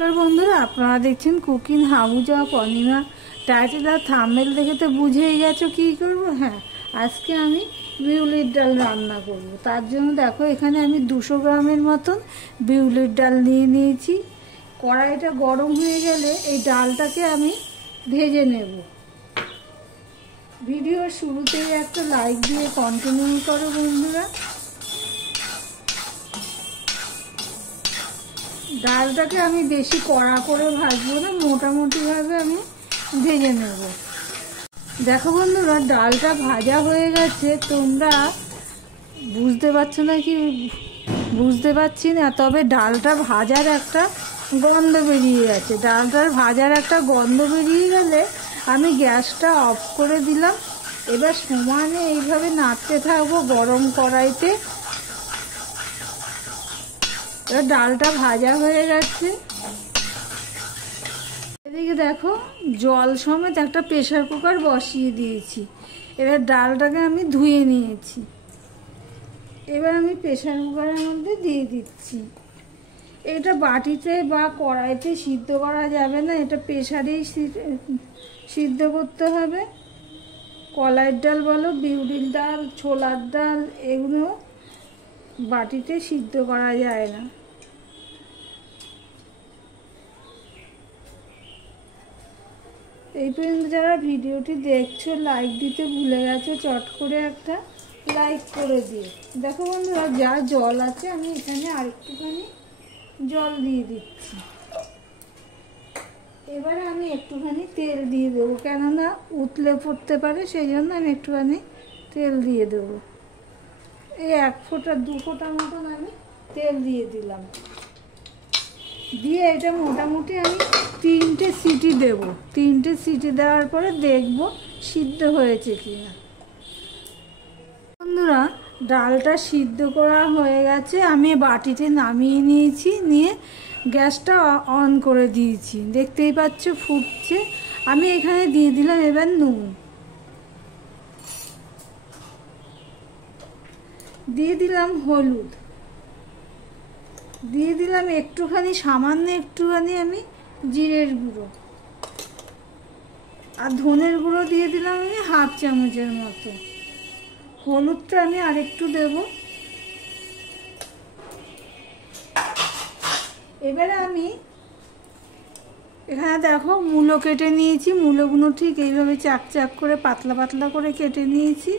নমস্কার বন্ধুরা, আপনারা দেখছেন কুকিং হাবুজা পূর্ণিমা। টাইটেল আর থাম্বনেল দেখে তো বুঝেই গেছো কী করবো। হ্যাঁ, আজকে আমি বিউলির ডাল রান্না করব। তার জন্য দেখো এখানে আমি 200 গ্রামের মতন বিউলির ডাল নিয়ে নিয়েছি। কড়াইটা গরম হয়ে গেলে এই ডালটাকে আমি ভেজে নেব। ভিডিওর শুরুতেই একটা লাইক দিয়ে কন্টিনিউ করো বন্ধুরা। ডালটাকে আমি বেশি কড়া করে ভাজবো না, মোটামুটিভাবে আমি ভেজে নেব। দেখো বন্ধুরা, ডালটা ভাজা হয়ে গেছে। তোমরা বুঝতে পারছো না কি বুঝতে পারছি না, তবে ডালটা ভাজার একটা গন্ধ বেরিয়ে গেছে। ডালটার ভাজার একটা গন্ধ বেরিয়ে গেলে আমি গ্যাসটা অফ করে দিলাম। এবার সমানে এইভাবে নাড়তে থাকবো গরম কড়াইতে। ডালটা ভাজা হয়ে গেছে। এদিকে দেখো জল সমেত একটা প্রেসার কুকার বসিয়ে দিয়েছি। এবার ডালটাকে আমি ধুয়ে নিয়েছি। এবার আমি প্রেসার কুকারের মধ্যে দিয়ে দিচ্ছি। এটা বাটিতে বা কড়াইতে সিদ্ধ করা যাবে না, এটা প্রেসারেই সিদ্ধ করতে হবে। কলাইয়ের ডাল বলো, বিউলির ডাল, ছোলার ডাল, এগুলো বাটিতে সিদ্ধ করা যায় না। এই পর্যন্ত যারা ভিডিওটি দেখছো লাইক দিতে ভুলে গেছো, চট করে একটা লাইক করে দিও। দেখো বন্ধুরা, যা জল আছে আমি এখানে আরেকটুখানি জল দিয়ে দিচ্ছি। এবারে আমি একটুখানি তেল দিয়ে দেবো, কেননা উতলে পড়তে পারে, সেই জন্য আমি একটুখানি তেল দিয়ে দেবো। এই 1 ফোঁটা 2 ফোঁটা মতন আমি তেল দিয়ে দিলাম। দিয়ে এটা মোটামুটি আমি 3টে সিটি দেব। 3টে সিটি দেওয়ার পরে দেখব সিদ্ধ হয়েছে কিনা। বন্ধুরা, ডালটা সিদ্ধ করা হয়ে গেছে। আমি বাটিতে নামিয়ে নিয়েছি, নিয়ে গ্যাসটা অন করে দিয়েছি। দেখতেই পাচ্ছ ফুটছে। আমি এখানে দিয়ে দিলাম এবার নুন, দিয়ে দিলাম হলুদ, দিয়ে দিলাম একটুখানি সামান্য একটুখানি আমি জিরের গুঁড়ো, আর ধনের গুঁড়ো দিয়ে দিলাম আমি 1/2 চামচের মতো। হলুদটা আমি আরেকটু দেব। এবারে আমি এখানে দেখো মূলো কেটে নিয়েছি। মূলোগুলো ঠিক এইভাবে চাক চাক করে পাতলা পাতলা করে কেটে নিয়েছি।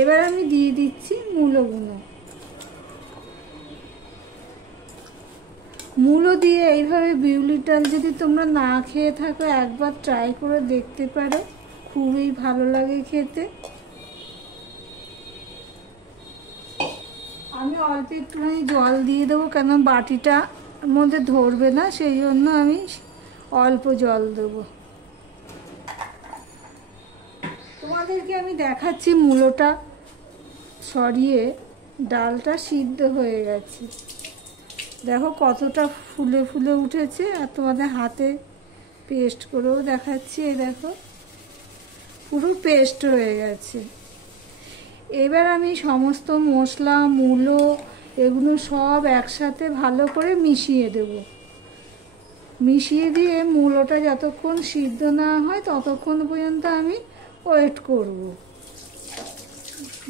এবার আমি দিয়ে দিচ্ছি মূলোগুলো। মূলো দিয়ে এইভাবে বিউলির ডাল যদি তোমরা না খেয়ে থাকো, একবার ট্রাই করে দেখতে পারো, খুবই ভালো লাগে খেতে। আমি অল্প একটুখানি জল দিয়ে দেবো, কেন বাটিটার মধ্যে ধরবে না, সেই জন্য আমি অল্প জল দেবো। তোমাদেরকে আমি দেখাচ্ছি মূলোটা সরিয়ে ডালটা সিদ্ধ হয়ে গেছে। দেখো কতটা ফুলে ফুলে উঠেছে। আর তোমাদের হাতে পেস্ট করেও দেখাচ্ছি। এই দেখো পুরো পেস্ট হয়ে গেছে। এবার আমি সমস্ত মশলা, মূলো, এগুলো সব একসাথে ভালো করে মিশিয়ে দেব। মিশিয়ে দিয়ে মূলোটা যতক্ষণ সিদ্ধ না হয় ততক্ষণ পর্যন্ত আমি ওয়েট করব।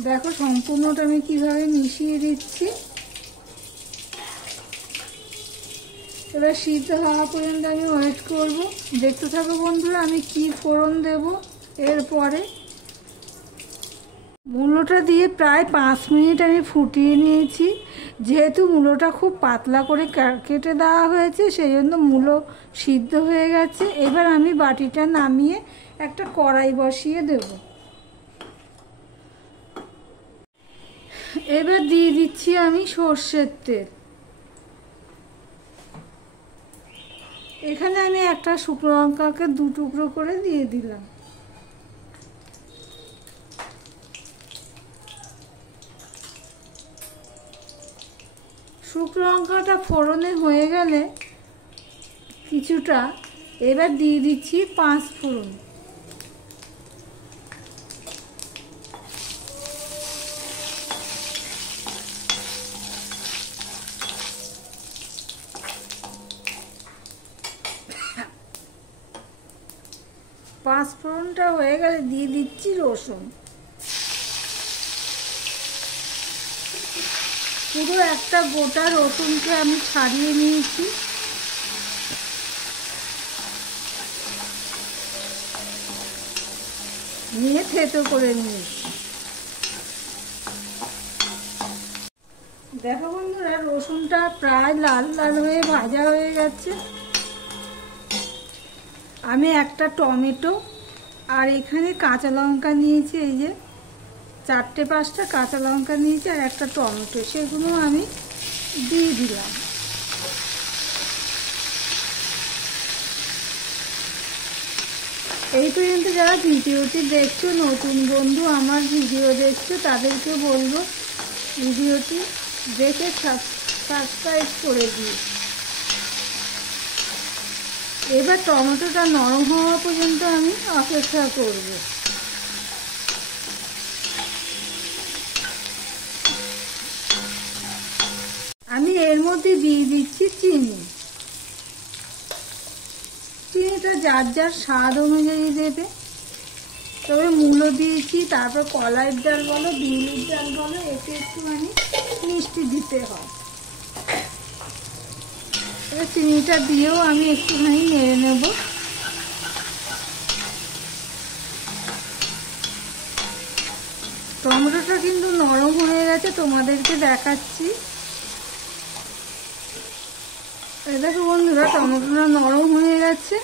দেখো সম্পূর্ণটা আমি কিভাবে মিশিয়ে দিচ্ছি। এবার সিদ্ধ হওয়া পর্যন্ত আমি ওয়েট করব। দেখতে থাকো বন্ধুরা আমি কি ফোড়ন দেব। এরপরে মূলোটা দিয়ে প্রায় 5 মিনিট আমি ফুটিয়ে নিয়েছি। যেহেতু মূলোটা খুব পাতলা করে কেটে দেওয়া হয়েছে, সেই জন্য মূলো সিদ্ধ হয়ে গেছে। এবার আমি বাটিটা নামিয়ে একটা কড়াই বসিয়ে দেব। এবার দিয়ে দিচ্ছি আমি সর্ষের তেল। এখানে আমি একটা শুকনো লঙ্কাকে 2 টুকরো করে দিয়ে দিলাম। শুকনো লঙ্কাটা ফোড়নে হয়ে গেলে কিছুটা, এবার দিয়ে দিচ্ছি 5 ফোড়ন। পাঁচ ফোড়নটা হয়ে গেলে দিয়ে দিচ্ছি রসুন। পুরো একটা গোটা রসুনকে আমি ছাড়িয়ে নিয়েছি। নিয়ে থেতো করে নিয়েছি। দেখো বন্ধুরা, রসুনটা প্রায় লাল লাল হয়ে ভাজা হয়ে গেছে। আমি একটা টমেটো আর এখানে কাঁচা লঙ্কা নিয়েছি, এই যে 4-5টা কাঁচা লঙ্কা নিয়েছি আর একটা টমেটো, সেগুলো আমি দিয়ে দিলাম। এই পর্যন্ত যারা ভিডিওটি দেখছো, নতুন বন্ধু আমার ভিডিও দেখছো, তাদেরকে বলবো ভিডিওটি দেখে সাবস্ক্রাইব করে দিই। এবার টমেটোটা নরম হওয়া পর্যন্ত আমি অপেক্ষা করব। আমি এর মধ্যে দিয়ে দিচ্ছি চিনি। চিনিটা যার যার স্বাদ অনুযায়ী দেবে। তবে মূলো দিয়েছি, তারপর কলাইয়ের ডাল বলো, বিউলির ডাল বলো, এতে একটুখানি মিষ্টি দিতে হয়। এবার চিনিটা দিয়েও আমি একটুখানি নেড়ে নেব। টমেটোটা কিন্তু নরম হয়ে গেছে, তোমাদেরকে দেখাচ্ছি। দেখো বন্ধুরা, টমেটোটা নরম হয়ে গেছে।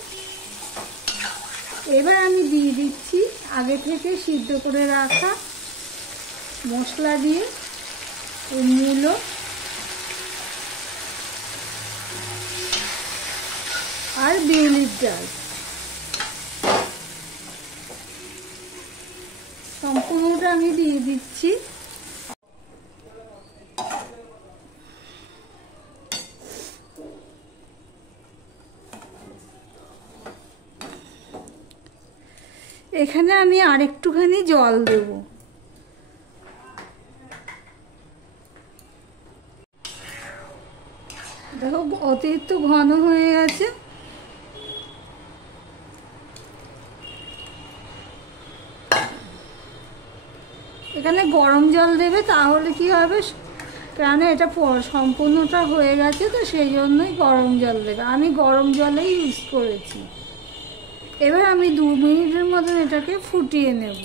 এবার আমি দিয়ে দিচ্ছি আগে থেকে সিদ্ধ করে রাখা মশলা দিয়ে মূলো আর বিউলির ডাল সম্পূর্ণটা আমি দিয়ে দিচ্ছি। এখানে আমি আরেকটুখানি জল দেব। দেখো অতিরিক্ত ঘন হয়ে গেছে। এখানে গরম জল দেবে, তাহলে কি হবে, কারণ এটা সম্পূর্ণটা হয়ে গেছে, তো সেই জন্যই গরম জল দেবে। আমি গরম জলেই ইউজ করেছি। এবার আমি 2 মিনিটের মতন এটাকে ফুটিয়ে নেব।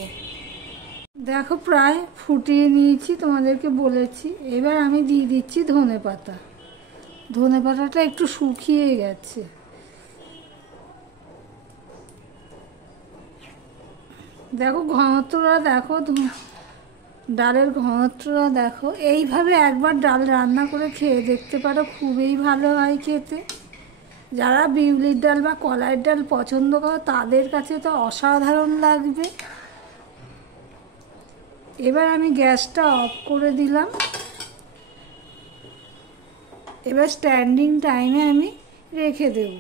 দেখো প্রায় ফুটিয়ে নিয়েছি, তোমাদেরকে বলেছি। এবার আমি দিয়ে দিচ্ছি ধনেপাতা। ধনেপাতাটা একটু শুকিয়ে গেছে। দেখো ঘনত্বটা দেখো, ডালের ঘনত্বটা দেখো। এইভাবে একবার ডাল রান্না করে খেয়ে দেখতে পারো, খুবই ভালো হয় খেতে। যারা বিউলির ডাল বা কলাইয়ের ডাল পছন্দ করো, তাদের কাছে তো অসাধারণ লাগবে। এবার আমি গ্যাসটা অফ করে দিলাম। এবার স্ট্যান্ডিং টাইমে আমি রেখে দেব।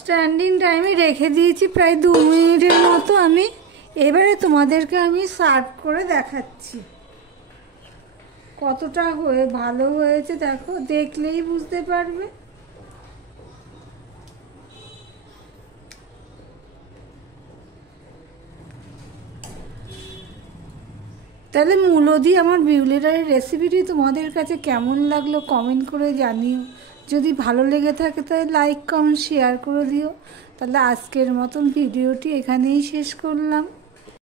স্ট্যান্ডিং টাইমে রেখে দিয়েছি প্রায় 2 মিনিটের মতো আমি। এবারে তোমাদেরকে আমি সার্ভ করে দেখাচ্ছি কতটা ভালো হয়েছে। দেখো, দেখলেই বুঝতে পারবে। তাহলে মূলো দিয়ে আমার বিউলির ডালের রেসিপিটি তোমাদের কাছে কেমন লাগলো কমেন্ট করে জানিও। যদি ভালো লেগে থাকে তাহলে লাইক কমেন্ট শেয়ার করে দিও। তাহলে আজকের মতন ভিডিওটি এখানেই শেষ করলাম।